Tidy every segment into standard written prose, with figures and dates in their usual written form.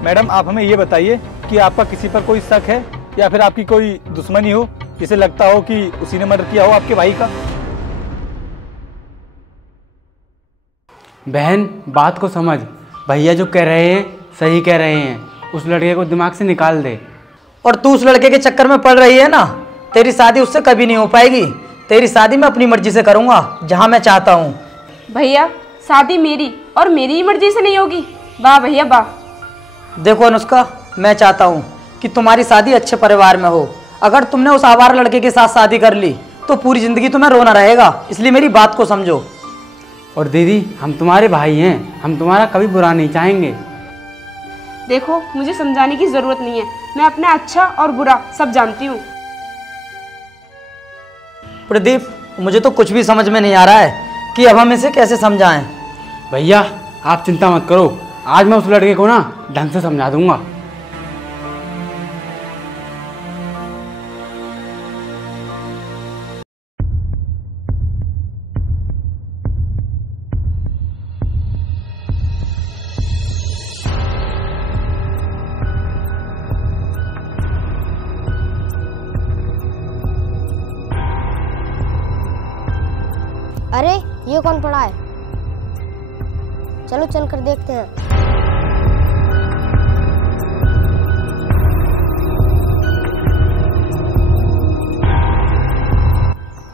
Madam आप हमें ये बताइए कि आपका किसी पर कोई शक है या फिर आपकी कोई दुश्मनी हो, जिसे लगता हो कि उसी ने मर्डर किया हो आपके भाई का। बहन बात को समझ, भैया जो कह रहे हैं सही कह रहे हैं, उस लड़के को दिमाग से निकाल दे। और तू उस लड़के के चक्कर में पड़ रही है ना, तेरी शादी उससे कभी नहीं हो पाएगी। तेरी शादी मैं अपनी मर्जी से करूँगा, जहाँ मैं चाहता हूँ। भैया शादी मेरी और मेरी ही मर्जी से नहीं होगी। वाह भैया वाह। देखो अनुष्का, मैं चाहता हूँ कि तुम्हारी शादी अच्छे परिवार में हो। अगर तुमने उस आवारा लड़के के साथ शादी कर ली तो पूरी ज़िंदगी तुम्हें रोना रहेगा, इसलिए मेरी बात को समझो। और दीदी हम तुम्हारे भाई हैं, हम तुम्हारा कभी बुरा नहीं चाहेंगे। देखो मुझे समझाने की ज़रूरत नहीं है, मैं अपना अच्छा और बुरा सब जानती हूँ। प्रदीप, मुझे तो कुछ भी समझ में नहीं आ रहा है कि अब हम इसे कैसे समझाएं। भैया आप चिंता मत करो, आज मैं उस लड़के को ना ढंग से समझा दूंगा। अरे ये कौन पड़ा है? चलो चलकर देखते हैं।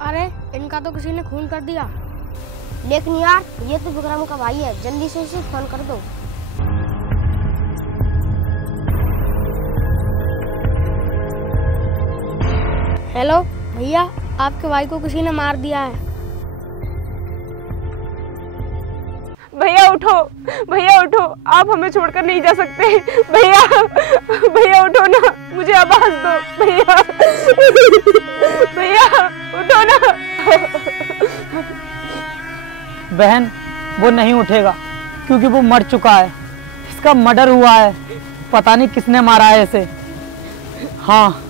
अरे इनका तो किसी ने खून कर दिया। लेकिन यार ये तो विक्रम का भाई है, जल्दी से इसे फोन कर दो। हेलो भैया, आपके भाई को किसी ने मार दिया है। भैया उठो, भैया उठो, आप हमें छोड़कर नहीं जा सकते। भैया भैया उठो ना, मुझे आवाज दो भैया। भैया उठो ना। बहन वो नहीं उठेगा क्योंकि वो मर चुका है, इसका मर्डर हुआ है। पता नहीं किसने मारा है इसे। हाँ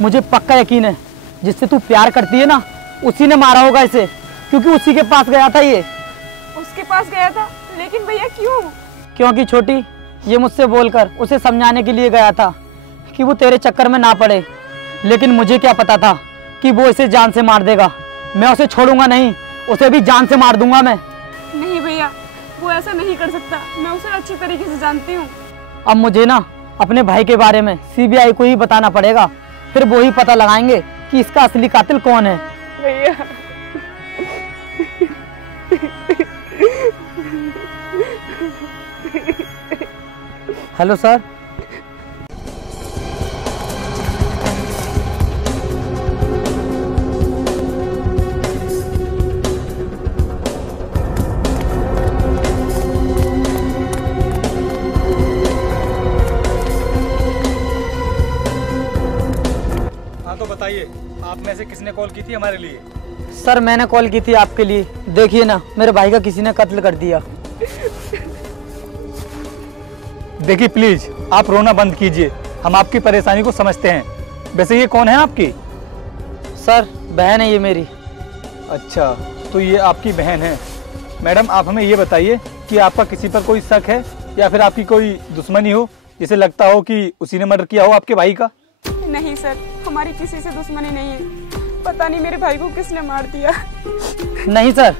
मुझे पक्का यकीन है, जिससे तू प्यार करती है ना उसी ने मारा होगा इसे, क्योंकि उसी के पास गया था ये। उसके पास गया था? लेकिन भैया क्यों? क्योंकि छोटी ये मुझसे बोलकर उसे समझाने के लिए गया था कि वो तेरे चक्कर में ना पड़े। लेकिन मुझे क्या पता था कि वो इसे जान से मार देगा। मैं उसे छोड़ूंगा नहीं, उसे भी जान से मार दूंगा मैं। नहीं भैया, वो ऐसा नहीं कर सकता, मैं उसे अच्छी तरीके से जानती हूँ। अब मुझे ना अपने भाई के बारे में सीबीआई को ही बताना पड़ेगा, फिर वो ही पता लगाएंगे कि इसका असली कातिल कौन है। भैया हेलो सर। हाँ तो बताइए, आप में से किसने कॉल की थी हमारे लिए? सर मैंने कॉल की थी आपके लिए। देखिए ना, मेरे भाई का किसी ने कत्ल कर दिया। देखिए प्लीज आप रोना बंद कीजिए, हम आपकी परेशानी को समझते हैं। वैसे ये कौन है आपकी? सर बहन है ये मेरी। अच्छा तो ये आपकी बहन है। मैडम आप हमें ये बताइए कि आपका किसी पर कोई शक है या फिर आपकी कोई दुश्मनी हो, जिसे लगता हो कि उसी ने मर्डर किया हो आपके भाई का। नहीं सर, हमारी किसी से दुश्मनी नहीं है, पता नहीं मेरे भाई को किसने मार दिया। नहीं सर,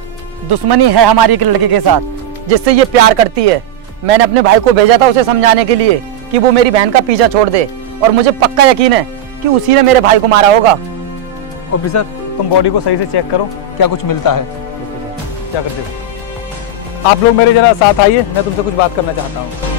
दुश्मनी है हमारी एक लड़के के साथ जिससे ये प्यार करती है। मैंने अपने भाई को भेजा था उसे समझाने के लिए कि वो मेरी बहन का पीछा छोड़ दे, और मुझे पक्का यकीन है कि उसी ने मेरे भाई को मारा होगा। ऑफिसर तुम बॉडी को सही से चेक करो, क्या कुछ मिलता है। क्या करते हो आप लोग? मेरे जरा साथ आइए, मैं तुमसे कुछ बात करना चाहता हूँ।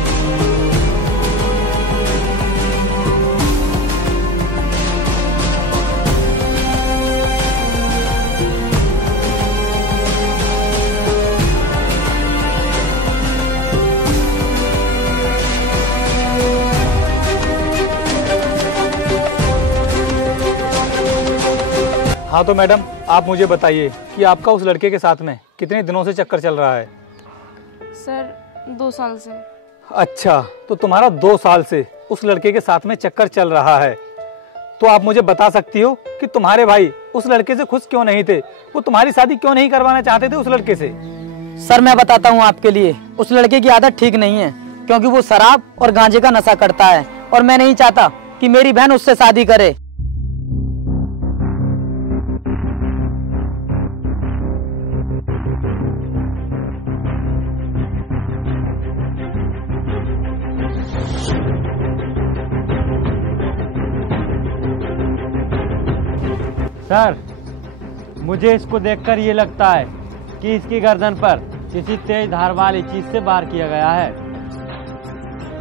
हाँ तो मैडम आप मुझे बताइए कि आपका उस लड़के के साथ में कितने दिनों से चक्कर चल रहा है? सर 2 साल से। अच्छा तो तुम्हारा 2 साल से उस लड़के के साथ में चक्कर चल रहा है, तो आप मुझे बता सकती हो कि तुम्हारे भाई उस लड़के से खुश क्यों नहीं थे? वो तुम्हारी शादी क्यों नहीं करवाना चाहते थे उस लड़के से? सर मैं बताता हूँ आपके लिए, उस लड़के की आदत ठीक नहीं है। क्योंकि वो शराब और गांजे का नशा करता है और मैं नहीं चाहता कि मेरी बहन उससे शादी करे। सर, मुझे इसको देखकर ये लगता है कि इसकी गर्दन पर किसी तेज धार वाली चीज से वार किया गया है।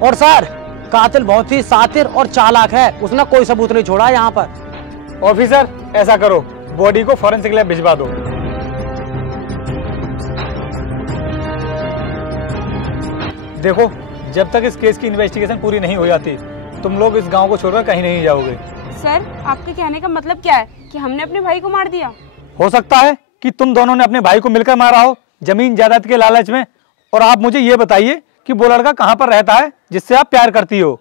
और सर, कातिल बहुत ही शातिर और चालाक है, उसने कोई सबूत नहीं छोड़ा यहाँ पर। ऑफिसर, ऐसा करो, बॉडी को फॉरेंसिक लैब भिजवा दो। देखो, जब तक इस केस की इन्वेस्टिगेशन पूरी नहीं हो जाती, तुम लोग इस गांव को छोड़कर कहीं नहीं जाओगे। सर, आपके कहने का मतलब क्या है कि हमने अपने भाई को मार दिया? हो सकता है कि तुम दोनों ने अपने भाई को मिलकर मारा हो, जमीन जायदाद के लालच में। और आप मुझे ये बताइए कि वो लड़का कहाँ पर रहता है जिससे आप प्यार करती हो?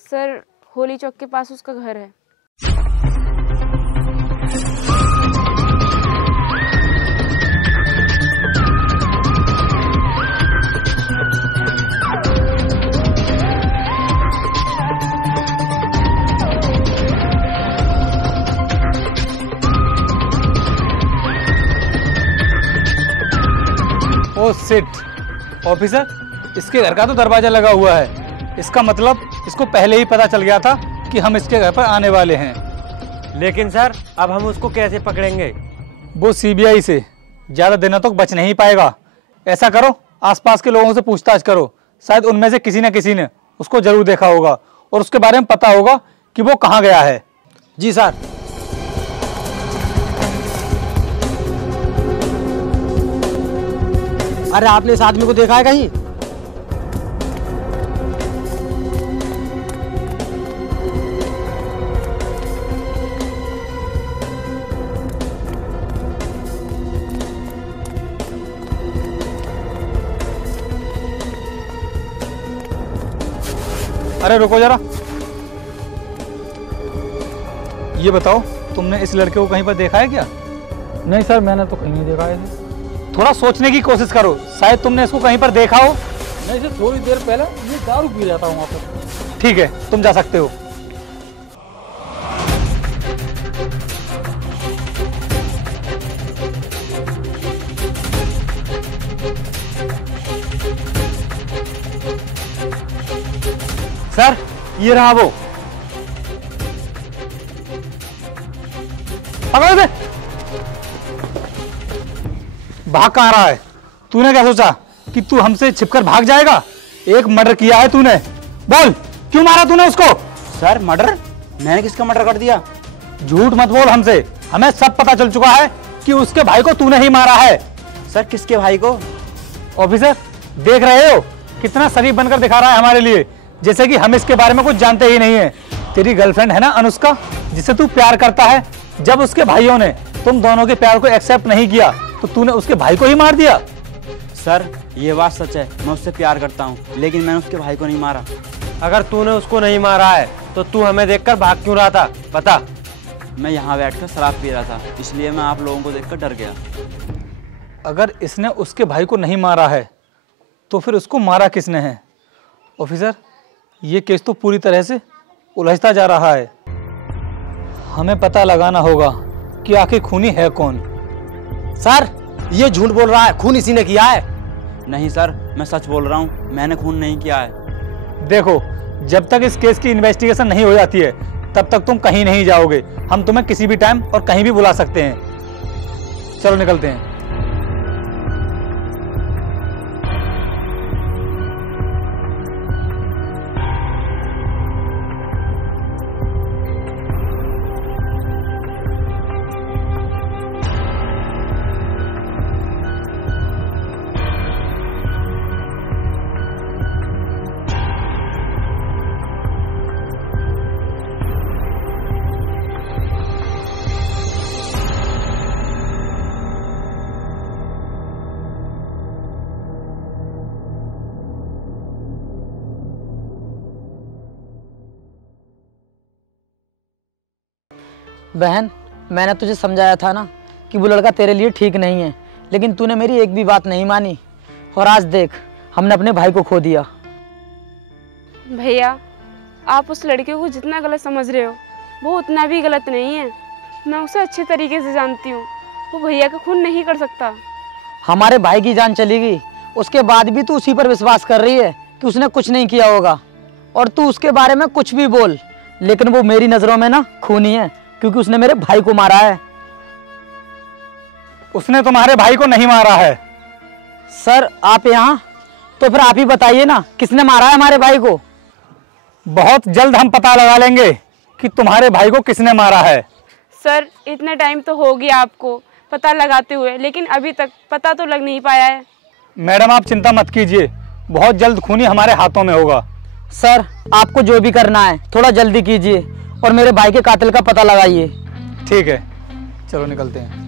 सर, होली चौक के पास उसका घर है। ओ सिट, ऑफिसर, इसके घर का तो दरवाजा लगा हुआ है। इसका मतलब इसको पहले ही पता चल गया था कि हम इसके घर पर आने वाले हैं। लेकिन सर, अब हम उसको कैसे पकड़ेंगे? वो सीबीआई से ज्यादा दिनों तक बच नहीं पाएगा। ऐसा करो, आसपास के लोगों से पूछताछ करो, शायद उनमें से किसी न किसी ने उसको जरूर देखा होगा और उसके बारे में पता होगा कि वो कहाँ गया है। जी सर। अरे आपने इस आदमी को देखा है कहीं? अरे रुको जरा, ये बताओ, तुमने इस लड़के को कहीं पर देखा है क्या? नहीं सर, मैंने तो कहीं नहीं देखा है। थोड़ा सोचने की कोशिश करो, शायद तुमने इसको कहीं पर देखा हो। नहीं सर, थोड़ी देर पहले ये दारू पी रहा था वहाँ पर। ठीक है, तुम जा सकते हो। सर, ये रहा वो। पकड़ो इसे। भाग कहाँ रहा है? तूने क्या सोचा कि तू हमसे छिपकर भाग जाएगा? एक मर्डर किया है तूने। बोल, क्यों मारा तूने उसको? Sir, murder? मैंने किसका मर्डर कर दिया? झूठ मत बोल हमसे, हमें सब पता चल चुका है कि उसके भाई को तूने ही मारा है। सर, किसके भाई को? ऑफिसर, देख रहे हो कितना शरीफ बनकर दिखा रहा है हमारे लिए, जैसे कि हम इसके बारे में कुछ जानते ही नहीं है। तेरी गर्लफ्रेंड है ना अनुष्का, जिससे तू प्यार करता है, जब उसके भाइयों ने तुम दोनों के प्यार को एक्सेप्ट नहीं किया तो तूने उसके भाई को ही मार दिया। सर, ये बात सच है, मैं उससे प्यार करता हूँ, लेकिन मैंने उसके भाई को नहीं मारा। अगर तूने उसको नहीं मारा है तो तू हमें देखकर भाग क्यों रहा था, बता। मैं यहाँ बैठकर शराब पी रहा था, इसलिए मैं आप लोगों को देखकर डर गया। अगर इसने उसके भाई को नहीं मारा है तो फिर उसको मारा किसने है? ऑफिसर, ये केस तो पूरी तरह से उलझता जा रहा है। हमें पता लगाना होगा कि आखिर खूनी है कौन। सर, ये झूठ बोल रहा है, खून इसी ने किया है। नहीं सर, मैं सच बोल रहा हूँ, मैंने खून नहीं किया है। देखो, जब तक इस केस की इन्वेस्टिगेशन नहीं हो जाती है तब तक तुम कहीं नहीं जाओगे। हम तुम्हें किसी भी टाइम और कहीं भी बुला सकते हैं। चलो निकलते हैं। बहन, मैंने तुझे समझाया था ना कि वो लड़का तेरे लिए ठीक नहीं है, लेकिन तूने मेरी एक भी बात नहीं मानी और आज देख, हमने अपने भाई को खो दिया। भैया, आप उस लड़के को जितना गलत समझ रहे हो वो उतना भी गलत नहीं है। मैं उसे अच्छे तरीके से जानती हूँ, वो भैया का खून नहीं कर सकता। हमारे भाई की जान चली गई, उसके बाद भी तू उसी पर विश्वास कर रही है कि उसने कुछ नहीं किया होगा। और तू उसके बारे में कुछ भी बोल, लेकिन वो मेरी नज़रों में ना खूनी है, क्योंकि उसने मेरे भाई को मारा है। उसने तुम्हारे भाई को नहीं मारा है। सर आप यहाँ, तो फिर आप ही बताइए ना, किसने मारा है हमारे भाई को? बहुत जल्द हम पता लगा लेंगे कि तुम्हारे भाई को किसने मारा है। सर, इतना टाइम तो हो गया आपको पता लगाते हुए, लेकिन अभी तक पता तो लग नहीं पाया है। मैडम आप चिंता मत कीजिए, बहुत जल्द खूनी हमारे हाथों में होगा। सर आपको जो भी करना है थोड़ा जल्दी कीजिए और मेरे भाई के कातिल का पता लगाइए। ठीक है, चलो निकलते हैं।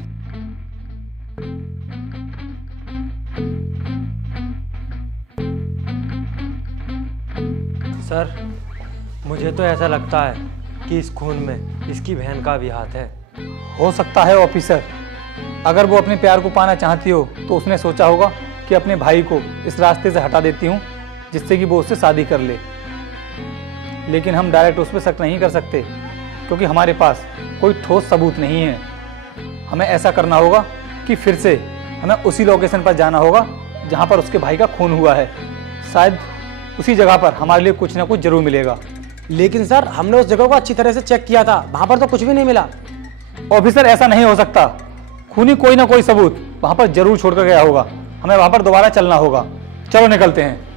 सर, मुझे तो ऐसा लगता है कि इस खून में इसकी बहन का भी हाथ है। हो सकता है ऑफिसर, अगर वो अपने प्यार को पाना चाहती हो तो उसने सोचा होगा कि अपने भाई को इस रास्ते से हटा देती हूँ जिससे कि वो उससे शादी कर ले। लेकिन हम डायरेक्ट उस पर शक नहीं कर सकते क्योंकि हमारे पास कोई ठोस सबूत नहीं है। हमें ऐसा करना होगा कि फिर से हमें उसी लोकेशन पर जाना होगा जहाँ पर उसके भाई का खून हुआ है। शायद उसी जगह पर हमारे लिए कुछ ना कुछ जरूर मिलेगा। लेकिन सर हमने उस जगह को अच्छी तरह से चेक किया था, वहाँ पर तो कुछ भी नहीं मिला। ऑफिसर ऐसा नहीं हो सकता, खूनी कोई ना कोई सबूत वहाँ पर जरूर छोड़कर गया होगा। हमें वहाँ पर दोबारा चलना होगा। चलो निकलते हैं।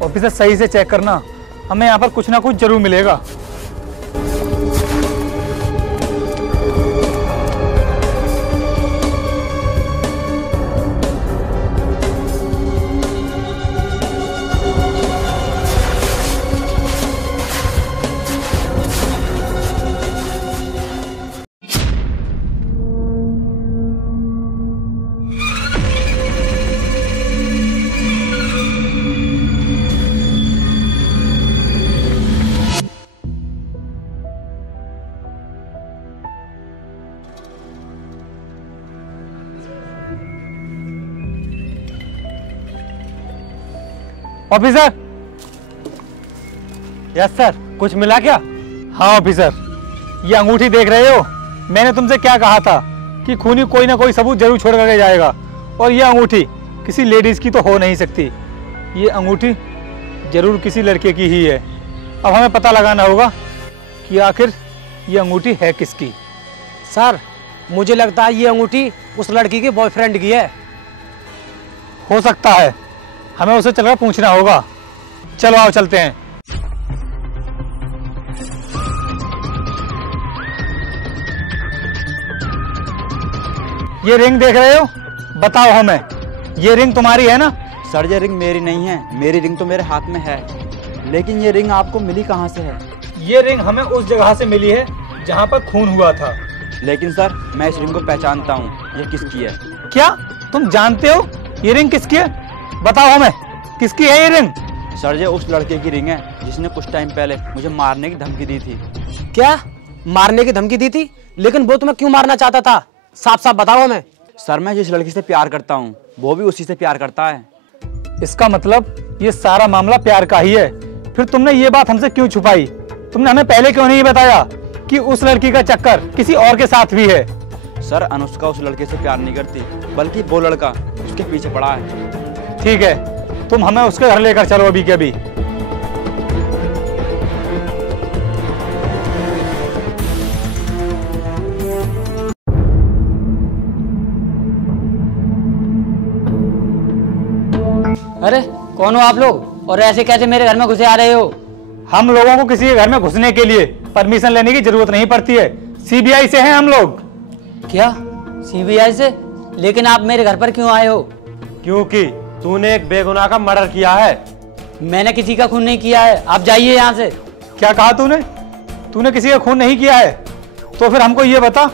ऑफिसर सही से चेक करना, हमें यहाँ पर कुछ ना कुछ जरूर मिलेगा। ऑफिसर। यस सर, कुछ मिला क्या? हाँ ऑफिसर, ये अंगूठी देख रहे हो? मैंने तुमसे क्या कहा था कि खूनी कोई ना कोई सबूत जरूर छोड़ करके जाएगा, और ये अंगूठी किसी लेडीज की तो हो नहीं सकती। ये अंगूठी जरूर किसी लड़के की ही है। अब हमें पता लगाना होगा कि आखिर ये अंगूठी है किसकी। सर मुझे लगता है ये अंगूठी उस लड़की के बॉयफ्रेंड की है। हो सकता है, हमें उसे चलकर पूछना होगा। चलो आओ चलते हैं। ये रिंग देख रहे हो? बताओ हमें, ये रिंग तुम्हारी है ना? सर ये रिंग मेरी नहीं है, मेरी रिंग तो मेरे हाथ में है, लेकिन ये रिंग आपको मिली कहाँ से है? ये रिंग हमें उस जगह से मिली है जहाँ पर खून हुआ था। लेकिन सर मैं इस रिंग को पहचानता हूँ, ये किसकी है? क्या तुम जानते हो ये रिंग किसकी है? बताओ हमें, किसकी है ये रिंग? सर ये उस लड़के की रिंग है जिसने कुछ टाइम पहले मुझे मारने की धमकी दी थी। क्या मारने की धमकी दी थी? लेकिन वो तुम्हें क्यों मारना चाहता था? साफ साफ बताओ हमें। सर मैं जिस लड़की से प्यार करता हूँ वो भी उसी से प्यार करता है। इसका मतलब ये सारा मामला प्यार का ही है। फिर तुमने ये बात हमसे क्यों छुपाई? तुमने हमें पहले क्यों नहीं बताया कि उस लड़की का चक्कर किसी और के साथ भी है? सर अनुष्का उस लड़के से प्यार नहीं करती, बल्कि वो लड़का उसके पीछे पड़ा है। ठीक है, तुम हमें उसके घर लेकर चलो अभी के अभी। अरे कौन हो आप लोग, और ऐसे कैसे मेरे घर में घुसे आ रहे हो? हम लोगों को किसी के घर में घुसने के लिए परमिशन लेने की जरूरत नहीं पड़ती है। सीबीआई से हैं हम लोग। क्या सीबीआई से? लेकिन आप मेरे घर पर क्यों आए हो? क्योंकि तूने एक बेगुनाह का मर्डर किया है। मैंने किसी का खून नहीं किया है, आप जाइए यहाँ से। क्या कहा तूने? तूने किसी का खून नहीं किया है? तो फिर हमको ये बता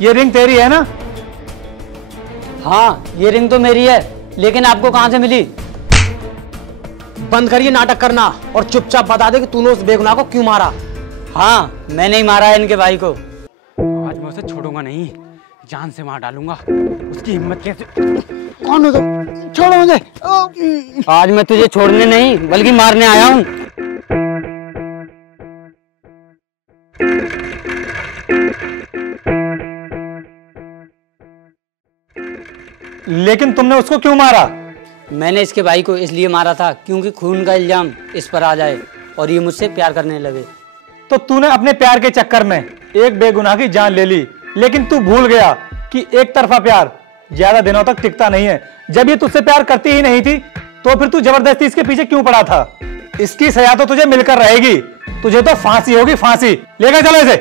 ये रिंग तेरी है ना? हाँ, ये रिंग तो मेरी है, लेकिन आपको कहाँ से मिली? बंद करिए नाटक करना और चुपचाप बता दे कि तूने उस बेगुनाह को क्यों मारा। हाँ, मैंने ही मारा है इनके भाई को। आज मैं उसे छोड़ूंगा नहीं, जान से मार डालूंगा। उसकी हिम्मत कैसे। कौन हो तुम? छोड़ो मुझे। आज मैं तुझे छोड़ने नहीं बल्कि मारने आया हूँ। लेकिन तुमने उसको क्यों मारा? मैंने इसके भाई को इसलिए मारा था क्योंकि खून का इल्जाम इस पर आ जाए और ये मुझसे प्यार करने लगे। तो तूने अपने प्यार के चक्कर में एक बेगुनाह की जान ले ली, लेकिन तू भूल गया कि एक तरफा प्यार ज्यादा दिनों तक टिकता नहीं है। जब ये तुझसे प्यार करती ही नहीं थी तो फिर तू जबरदस्ती इसके पीछे क्यों पड़ा था? इसकी सजा तो तुझे मिलकर रहेगी। तुझे तो फांसी होगी, फांसी। लेकर चलो इसे।